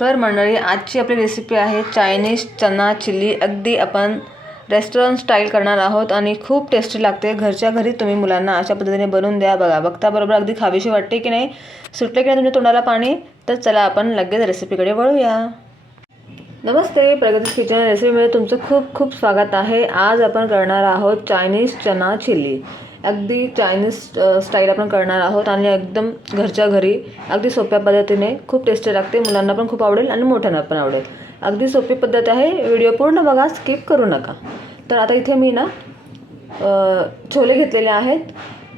तर मंडळी आजची आपली रेसिपी आहे चायनीज चना चिल्ली अगदी आपण रेस्टॉरंट स्टाईल करणार आहोत आणि खूप टेस्टी लागते. घरच्या घरी तुम्ही मुलांना अशा पद्धतीने बनवून द्या. बघा बघता बरोबर अगदी खावीशी वाटते की नाही? सुटले की नाही तुमच्या तोंडाला पाणी? तर चला आपण लगेच रेसिपीकडे वळूया. नमस्ते. प्रगती किचन रेसिपीमध्ये तुमचं खूप खूप स्वागत आहे. आज आपण करणार आहोत चायनीज चना चिली अगदी चायनीज स्टाईल आपण करणार आहोत आणि एकदम घरच्या घरी अगदी सोप्या पद्धतीने खूप टेस्टी लागते. मुलांना पण खूप आवडेल आणि मोठ्यांना पण आवडेल. अगदी सोपी पद्धत आहे. व्हिडिओ पूर्ण बघा स्किप करू नका. तर आता इथे मी ना छोले घेतलेले आहेत.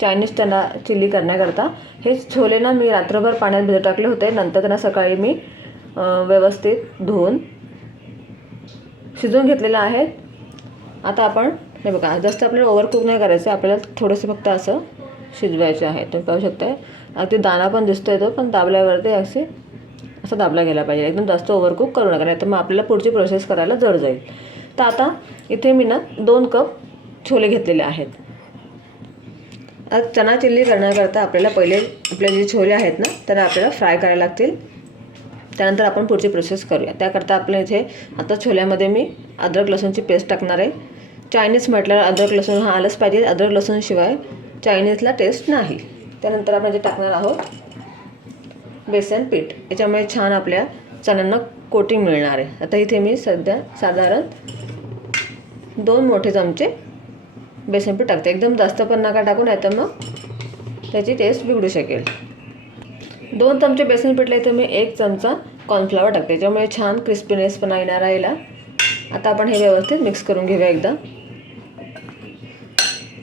चायनीज त्यांना चिली करण्याकरता. हे छोले ना मी रात्रभर पाण्यात भिजत टाकले होते. नंतर त्यांना सकाळी मी व्यवस्थित धुवून शिजवून घेतलेलं आहे. आता आपण हे बघा जास्त आपल्याला ओव्हरकुक नाही करायचं आपल्याला थोडंसं फक्त असं शिजवायचे आहे. तुम्ही पाहू शकताय. अगदी दाणा पण दिसतो तो पण दाबल्यावरती असे असं दाबला गेला पाहिजे. एकदम जास्त ओव्हरकुक करू नका नाही तर मग आपल्याला पुढची प्रोसेस करायला जड जाईल. तर आता इथे मी ना दोन कप छोले घेतलेले आहेत. आता चना चिल्ली करण्याकरता आपल्याला पहिले आपले जे छोले आहेत ना त्यांना आपल्याला फ्राय करायला लागतील. त्यानंतर आपण पुढची प्रोसेस करूया. त्याकरता आपल्या इथे आता छोल्यामध्ये मी अद्रक लसूणची पेस्ट टाकणार आहे. चायनीज म्हटल्यावर अद्रक लसूण हा आलंच पाहिजे. अद्रक लसूणशिवाय चायनीजला टेस्ट नाही. त्यानंतर आपण जे टाकणार आहोत बेसन पीठ. याच्यामुळे छान आपल्या चण्यांना कोटिंग मिळणार आहे. आता इथे मी सध्या साधारण दोन मोठे चमचे बेसन पीठ टाकते. एकदम जास्त पण नका टाकू नाही तर मग त्याची टेस्ट बिघडू शकेल. दोन चमचे बेसन पीठला इथे मी एक चमचा कॉर्नफ्लावर टाकते. त्याच्यामुळे छान क्रिस्पीनेस पण येणार आहे याला. आता आपण हे व्यवस्थित मिक्स करून घेऊया एकदा.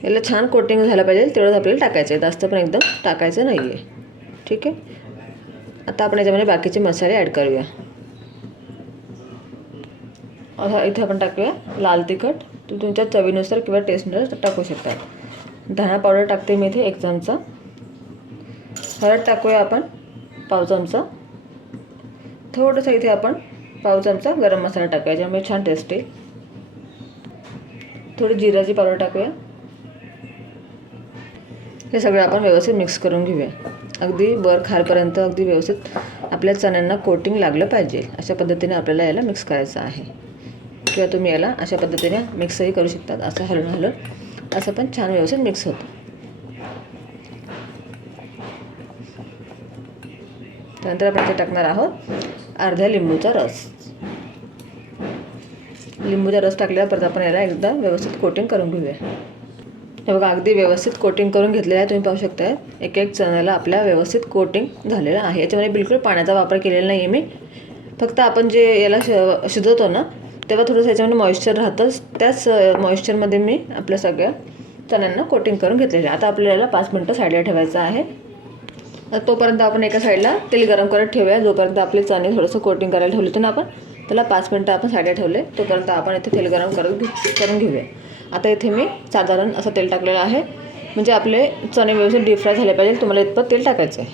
याला छान कोटिंग झालं पाहिजे तेवढंच आपल्याला टाकायचं आहे. जास्त पण एकदम टाकायचं नाही आहे ठीक आहे? आता आपण याच्यामध्ये बाकीचे मसाले ॲड करूया. आता इथे आपण टाकूया लाल तिखट. तू तुमच्या चवीनुसार किंवा टेस्टनुसार टाकू शकता. धणा पावडर टाकते मी इथे एक चमचा. हळद टाकूया आपण पाव चमचा. थोडंसं इथे आपण पाव चमचा गरम मसाला टाकूया ज्यामुळे छान टेस्ट येईल. थोडी जिराची पावडर टाकूया. हे सगळं आपण व्यवस्थित मिक्स करून घेऊया. अगदी बर खारपर्यंत अगदी व्यवस्थित आपल्या चण्यांना कोटिंग लागलं पाहिजे. अशा पद्धतीने आपल्याला याला मिक्स करायचं आहे. किंवा तुम्ही याला अशा पद्धतीने मिक्सही करू शकतात. असं हलून हलून असं पण छान व्यवस्थित मिक्स होतं. त्यानंतर आपण ते टाकणार आहोत अर्ध्या लिंबूचा रस. लिंबूचा रस टाकल्यावर परत आपण याला एकदा व्यवस्थित कोटिंग करून घेऊया. हे बघा अगदी व्यवस्थित कोटिंग करून घेतलेलं आहे. तुम्ही पाहू शकता एक एक चण्याला आपल्या व्यवस्थित कोटिंग झालेलं आहे. याच्यामध्ये बिलकुल पाण्याचा वापर केलेला नाही आहे मी. फक्त आपण जे याला श शिजवतो ना तेव्हा थोडंसं याच्यामध्ये मॉइश्चर राहतंच. त्याच मॉइश्चरमध्ये मी आपल्या सगळ्या चण्यांना कोटिंग करून घेतलेलं आहे. आता आपल्याला पाच मिनटं साईडला ठेवायचं आहे. तोपर्यंत आपण एका साईडला तेल गरम करत ठेवूया. जोपर्यंत आपले चणे थोडंसं कोटिंग करायला ठेवले होते ना आपण त्याला पाच मिनटं आपण साईडला ठेवले. तोपर्यंत आपण इथे तेल गरम करत घेऊ करून घेऊया. आता इथे मी साधारण असं तेल टाकलेलं आहे. म्हणजे आपले चणे व्यवस्थित डीप फ्राय झाले पाहिजे. तुम्हाला इतपत तेल टाकायचं आहे.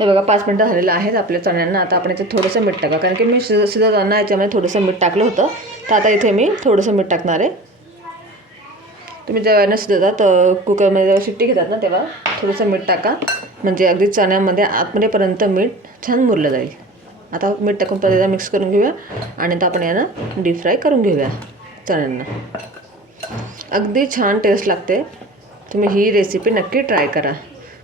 हे बघा पाच मिनटं झालेलं आहेत आपल्या चण्यांना. आता आपण इथे थोडंसं मीठ टाका. कारण की मी शिज शिजवताना याच्यामध्ये थोडंसं मीठ टाकलं होतं. तर आता इथे मी थोडंसं मीठ टाकणार आहे. तुम्ही जेव्हा ना शिजवतात अ, कुकरमध्ये जेव्हा शिट्टी घेतात ना तेव्हा थोडंसं मीठ टाका. म्हणजे अगदी चण्यामध्ये आतमध्येपर्यंत मीठ छान मुरलं जाईल. आता मीठ टाकून परत मिक्स करून घेऊया. आणि आता आपण यांना डीप फ्राय करून घेऊया. चण्यांना अगदी छान टेस्ट लागते. तुम्ही ही रेसिपी नक्की ट्राय करा.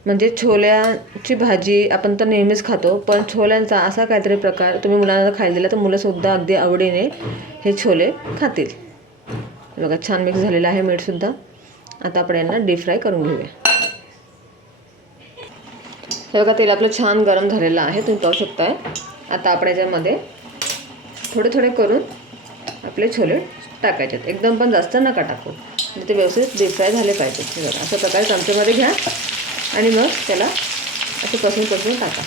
म्हणजे छोल्याची भाजी आपण तर नेहमीच खातो पण छोल्यांचा असा काहीतरी प्रकार तुम्ही मुलांना खायला दिला तर मुलंसुद्धा अगदी आवडीने हे छोले खातील. बघा छान मिक्स झालेलं आहे मीठसुद्धा. आता आपण यांना डीप फ्राय करून घेऊया. हे बघा तेल आपलं छान गरम झालेलं आहे. तुम्ही पाहू शकताय. आता आपण याच्यामध्ये थोडे थोडे करून आपले छोले टाकायच्यात. आहेत एकदम पण जास्त नका टाकू. म्हणजे ते व्यवस्थित डीप फ्राय झाले पाहिजेत. हे बघा. अशा प्रकारे चमच्यामध्ये घ्या आणि मग त्याला असे पसून पसून टाका.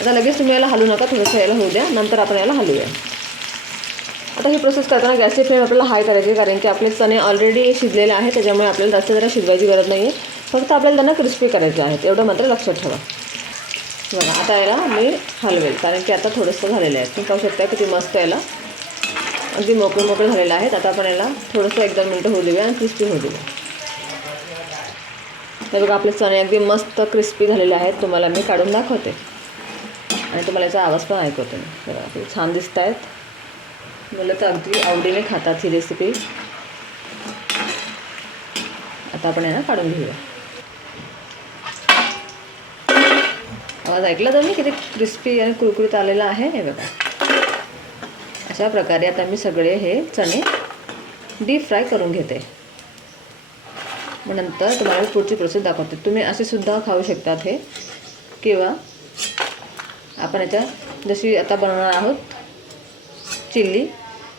आता लगेच तुम्ही याला हलू नका. थोडंसं याला होऊ द्या. नंतर आपण याला हलवूया आता ही प्रोसेस करताना गॅसची फ्लेम आपल्याला हाय करायची कारण की आपले चणे ऑलरेडी शिजलेले आहेत. त्याच्यामुळे आपल्याला जास्त जरा शिजवायची गरज नाही आहे फक्त आपल्याला त्यांना क्रिस्पी करायचं आहे. एवढं मात्र लक्षात ठेवा. बघा. आता याला मी हलवेल. कारण की आता थोडंसं झालेलं आहे. तुम्ही पाहू शकता किती मस्त याला अगदी मोकळे मोकळे झालेलं आहेत. आता आपण याला थोडंसं एक दोन मिनटं होऊ देऊया आणि क्रिस्पी होऊ देऊया. हे बघा आपले चणे अगदी मस्त क्रिस्पी झालेले आहेत. तुम्हाला मी काढून दाखवते. आणि तुम्हाला याचा आवाज पण ऐकवते मी. बघा छान दिसत आहेत. मुलं तर अगदी आवडीने खातात ही रेसिपी आता आपण यांना काढून घेऊया. आवाज ऐकला तुम्ही किती क्रिस्पी आणि कुरकुरीत आलेला आहे. हे बघा. अशा प्रकारे आता मी सगळे हे चणे डीप फ्राय करून घेते. मग नंतर तुम्हाला पुढची प्रोसेस दाखवते. तुम्ही असे सुद्धा खाऊ शकतात हे. किंवा आपण याच्या जशी आता बनवणार आहोत चिल्ली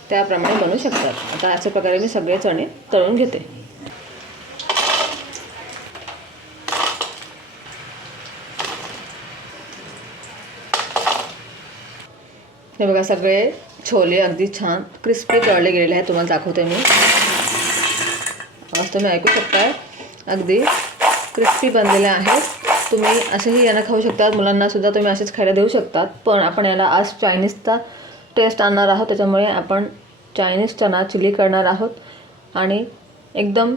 त्याप्रमाणे बनवू शकतात. आता अशा प्रकारे मी सगळे चणे तळून घेते. हे बघा सगळे छोले अगदी छान क्रिस्पी तळले गेलेले आहेत तुम्हाला दाखवते मी. असं तुम्ही ऐकू शकताय अगदी क्रिस्पी बनलेले आहेत. तुम्ही असेही यांना खाऊ शकतात मुलांनासुद्धा तुम्ही असेच खायला देऊ शकतात. पण आपण याला आज चायनीजचा टेस्ट आणणार आहोत त्याच्यामुळे आपण चायनीज चना चिली करणार आहोत. आणि एकदम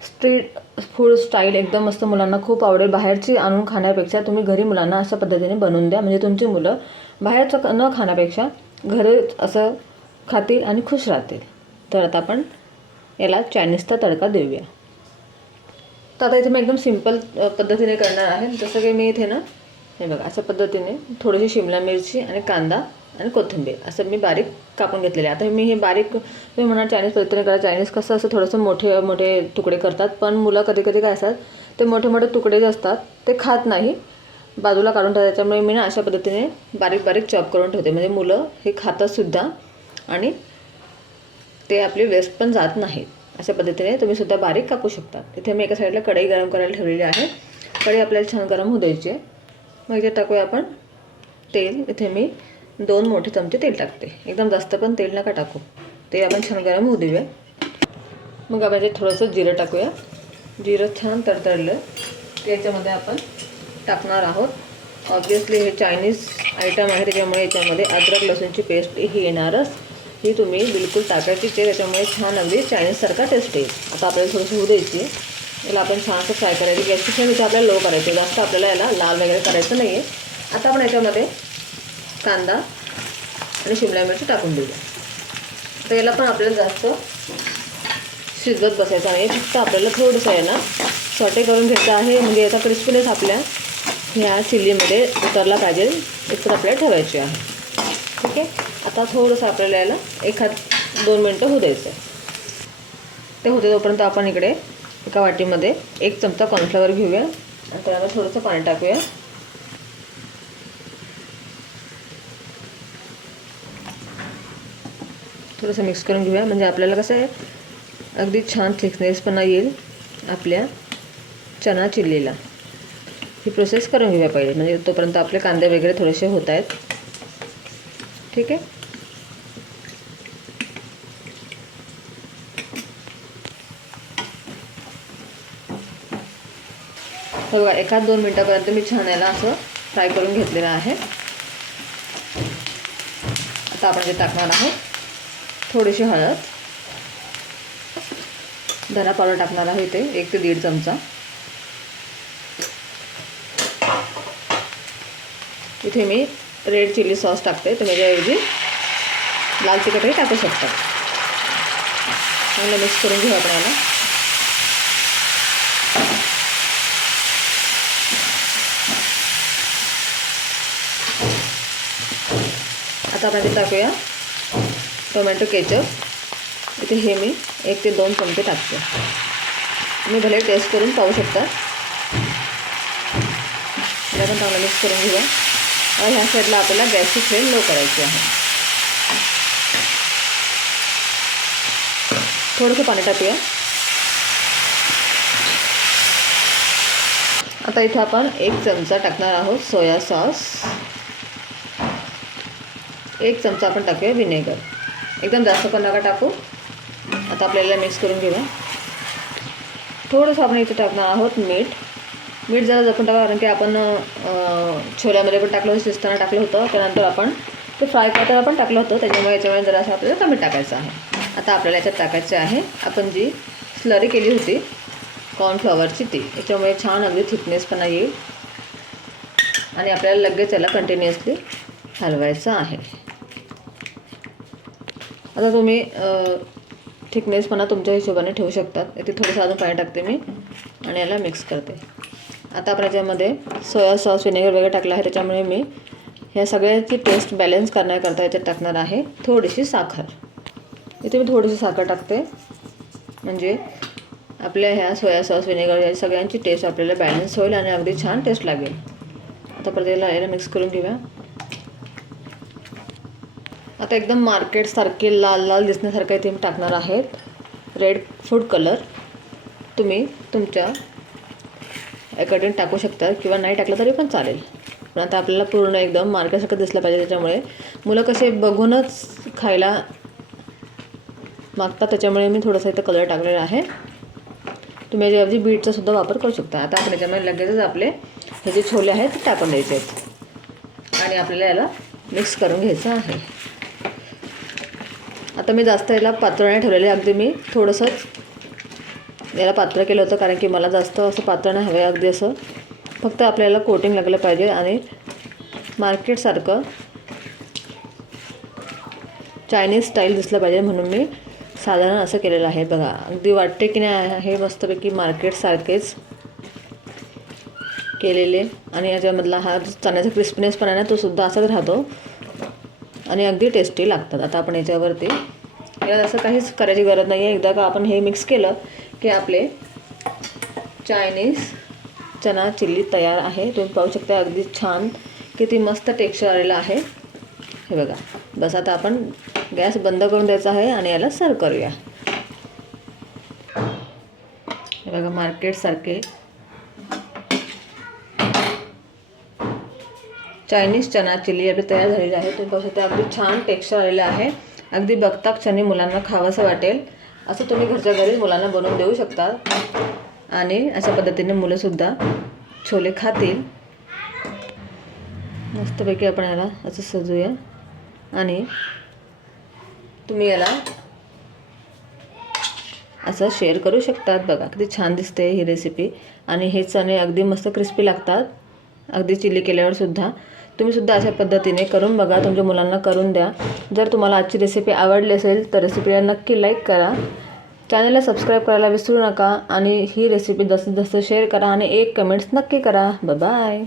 स्ट्रीट फूड स्टाईल एकदम मस्त मुलांना खूप आवडेल. बाहेरची आणून खाण्यापेक्षा तुम्ही घरी मुलांना अशा पद्धतीने बनवून द्या. म्हणजे तुमची मुलं बाहेरचं न खाण्यापेक्षा घरच असं खातील आणि खुश राहतील. तर आता आपण याला चायनीजचा तडका देऊया. तर आता इथे मी एकदम सिंपल पद्धतीने करणार आहे. जसं की मी इथे ना हे बघा अशा पद्धतीने थोडीशी शिमला मिरची आणि कांदा आणि कोथिंबीर असं मी बारीक कापून घेतलेले. आता मी हे बारीक मी म्हणा चायनीज पद्धतीने करा. चायनीज कसं असं थोडंसं मोठे मोठे तुकडे करतात. पण मुलं कधी कधी काय असतात ते मोठे मोठे तुकडे जे असतात. ते खात नाही. बाजूला काढून ठेवतात त्याच्यामुळे मी ना अशा पद्धतीने बारीक बारीक चॉप करून ठेवते. म्हणजे मुलं हे खातातसुद्धा आणि ते आपली वेस्ट पण जात नाहीत अशा पद्धतीने तुम्ही सुद्धा बारीक कापू शकता. इथे मी एका साईडला कढई गरम करायला ठेवलेली आहे. कढई आपल्याला छान गरम होऊ द्यायची आहे. मग इथे टाकूया आपण तेल. इथे मी दोन मोठे चमचे तेल टाकते. एकदम जास्त पण तेल नका टाकू. ते आपण छान गरम होऊ देऊया. मग आपण याच्यात थोडंसं जिरं टाकूया. जिरं छान तडतडलं. त्याच्यामध्ये याच्यामध्ये आपण टाकणार आहोत. ऑब्वियसली हे चायनीज आयटम आहे त्याच्यामुळे याच्यामध्ये अद्रक लसूणची पेस्ट ही येणारच. ही तुम्ही बिलकुल टाकायचीच आहे त्याच्यामुळे छान अगदी चायनीजसारखा टेस्ट येईल. आता आपल्याला थोडीशी होऊ द्यायची. याला आपण छानसं फ्राय करायची. गॅसची फ्लेम इथे आपल्याला लो करायची. जास्त आपल्याला याला लाल वगैरे करायचं नाही आहे आता आपण याच्यामध्ये कांदा आणि शिमला मिरची टाकून देऊया तर याला पण आपल्याला जास्त शिजत बसायचं नाही फक्त आपल्याला थोडंसं आहे ना सॉटे करून घ्यायचं आहे. म्हणजे याचा क्रिस्पीनेस आपल्या ह्या चिल्लीमध्ये उतरला पाहिजे. इतर आपल्याला ठेवायची आहे. ठीक आहे? आता थोडंसं आपल्याला याला एखाद दोन मिनटं होऊ द्यायचं ते होते तोपर्यंत आपण इकडे एका वाटीमध्ये एक चमचा कॉर्नफ्लॉवर घेऊया. आणि त्यामध्ये थोडंसं पाणी टाकूया. थोडंसं मिक्स करून घेऊया. म्हणजे आपल्याला कसं आहे अगदी छान थिकनेसपणा येईल आपल्या चना चिल्लीला ही प्रोसेस करून घेऊया पहिले. म्हणजे तोपर्यंत आपले कांदे वगैरे थोडेसे होत आहेत. ठीक आहे? तर बघा एखाद दोन मिनटापर्यंत मी छान याला असं फ्राय करून घेतलेलं आहे. आता आपण जे टाकणार आहोत थोडीशी हळद. धना पावडर टाकणार आहे इथे एक ते दीड चमचा. इथे मी रेड चिली सॉस टाकते. तुम्ही त्याऐवजी लाल तिखटही टाकू शकता. चांगलं मिक्स करून घेऊ आपण याला. आता आपण ते टाकूया टोमॅटो केचप. इथे हे मी एक ते दोन चमचे टाकते. तुम्ही भले टेस्ट करून पाहू शकता. आपण चांगलं मिक्स करून घेऊया. आणि ह्या साईडला आपल्याला गॅसची फ्लेम लो करायची आहे थोडंसं पाणी टाकूया आता इथं आपण एक चमचा टाकणार आहोत सोया सॉस। एक चमचा आपण टाकूया विनेगर। एकदम जास्त पण नका टाकू। आता आपल्याला मिक्स घेऊया। थोडंसं आपण इथे टाकणार आहोत मीठ। मीठ जरा जपून टाका कारण की आपण छोल्यामध्ये पण टाकलं होतं शिजताना टाकलं होतं त्यानंतर आपण ते फ्राय करताना पण टाकलं होतं त्याच्यामुळे याच्यामुळे जरासं आपल्याला कमी टाकायचं आहे. आता आपल्याला याच्यात टाकायचे आहे आपण जी स्लरी केली होती कॉर्नफ्लॉवरची ती याच्यामुळे छान अगदी थिकनेसपणा येईल. आणि आपल्याला लगेच याला कंटिन्युअसली हलवायचं आहे. आता तुम्ही थिकनेसपणा तुमच्या हिशोबाने ठेवू शकतात. इथे थोडंसं अजून पाणी टाकते मी आणि याला मिक्स करते. आता आपण याच्यामध्ये सोया सॉस विनेगर वगैरे टाकला आहे त्याच्यामुळे मी ह्या सगळ्याची टेस्ट बॅलन्स करण्याकरता याच्यात टाकणार आहे. थोडीशी साखर. इथे मी थोडीशी साखर टाकते. म्हणजे आपल्या ह्या सोया सॉस विनेगर या सगळ्यांची टेस्ट आपल्याला बॅलन्स होईल आणि अगदी छान टेस्ट लागेल. आता परत याला याला मिक्स करून घेऊया आता एकदम मार्केटसारखे लाल लाल दिसण्यासारखं इथे मी टाकणार आहेत रेड फूड कलर तुम्ही तुमच्या अकॉर्डिंग टाकू शकता किंवा नाही टाकलं तरी पण चालेल. पण आता आपल्याला पूर्ण एकदम मार्केटसारखं दिसलं पाहिजे त्याच्यामुळे. मुलं कसे बघूनच खायला मागतात त्याच्यामुळे मी थोडंसं इथं कलर टाकलेला आहे. तुम्ही याच्याऐवजी बीटचा सुद्धा वापर करू शकता. आता आपण याच्यामध्ये लगेचच आपले हे जे छोले आहेत ते टाकून द्यायचे आहेत. आणि आपल्याला याला मिक्स करून घ्यायचं आहे. आता मी जास्त याला पातळ नाही ठेवलेले. अगदी मी थोडंसंच याला पात्र केलं होतं कारण की मला जास्त असं पात्र नाही हवं आहे अगदी असं. फक्त आपल्याला कोटिंग लागलं पाहिजे आणि मार्केटसारखं चायनीज स्टाईल दिसलं पाहिजे म्हणून मी साधारण असं केलेलं आहे. बघा अगदी वाटते की नाही हे मस्तपैकी मार्केटसारखेच केलेले. आणि याच्यामधला हा चण्याचा क्रिस्पीनेस पण आहे ना तो सुद्धा असाच राहतो. आणि अगदी टेस्टी लागतात. आता आपण याच्यावरती याला असं काहीच करायची गरज नाही आहे एकदा का आपण हे मिक्स केलं की आपले चायनीज चना चिल्ली तयार आहे. तुम्ही पाहू शकता अगदी छान किती मस्त टेक्स्चर आलेलं आहे. हे बघा. बस आता आपण गॅस बंद करून द्यायचा आहे आणि याला सर्व करूया. हे बघा मार्केटसारखे चायनीज चना चिली आपली तयार झालेली आहे. तुम्ही पाहू शकता अगदी छान टेक्स्चर आलेलं आहे. अगदी बघता क्षणी मुलांना खावंसं वाटेल. असं तुम्ही घरच्या घरी मुलांना बनवून देऊ शकता. आणि अशा पद्धतीने मुलंसुद्धा छोले खातील. मस्तपैकी आपण याला असं सजूया. आणि तुम्ही याला असं शेअर करू शकतात. बघा किती छान दिसते ही रेसिपी आणि हे चणे अगदी मस्त क्रिस्पी लागतात. अगदी चिली केल्यावर सुद्धा. तुम्ही सुद्धा अशा पद्धतीने करून बघा तुमच्या मुलांना करून द्या. जर तुम्हाला आजची रेसिपी आवडली असेल तर रेसिपीला नक्की लाईक करा. चॅनलला सबस्क्राईब करायला विसरू नका आणि ही रेसिपी जास्तीत जास्त शेअर करा आणि एक कमेंट्स नक्की करा. बाय